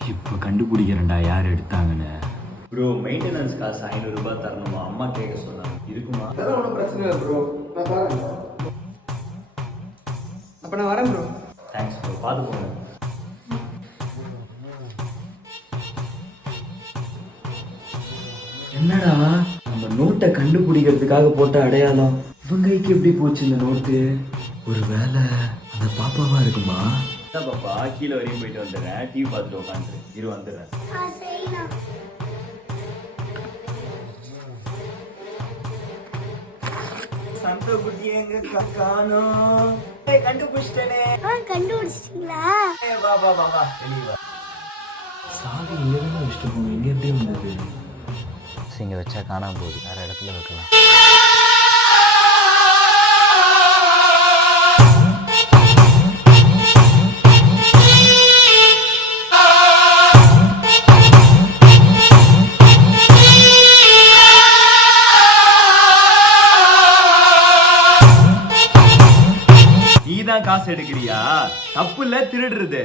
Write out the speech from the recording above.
இப்போ கண்டுபிடிக்கிறேன்டா யார் எடுத்தாங்கன்னு. Bro maintenance காசு 500 ரூபாய் தரணுமா? அம்மா கேட்க சொன்னாங்க. இருக்குமா? அதெல்லாம் ஒன்றும் பிரச்சனை இல்லை ப்ரோ, நான் பாருங்க. அப்போ நான் வரேன் ப்ரோ. தேங்க்ஸ் ப்ரோ, பார்த்து போங்க. என்னடா நம்ம நோட்டை கண்டுபிடிக்கிறதுக்காக போட்ட அடையாளம் இவங்க கைக்கு எப்படி போச்சு இந்த நோட்டு? ஒருவேளை அந்த பாப்பாவா இருக்குமா? என்ன பாப்பா, கீழே வரையும் போயிட்டு வந்துடுறேன், டிவி பார்த்துட்டு உட்காந்துரு. இரு வந்துடுறேன். சந்த குட்டி எங்க காணோம்? கண்டுபிடிச்சிட்டேனே. கண்டுபிடிச்சிட்டீங்களா? வா வா வா வா, வெளியே வா. சாவி இங்கே வச்சுட்டு போங்க, இங்கே எப்படி வந்தது? இங்கே வச்சா காணாம போகுது, வேற இடத்துல வைக்கலாம். நீதான் காசு எடுக்கிறியா? தப்பு இல்ல திருடுறது.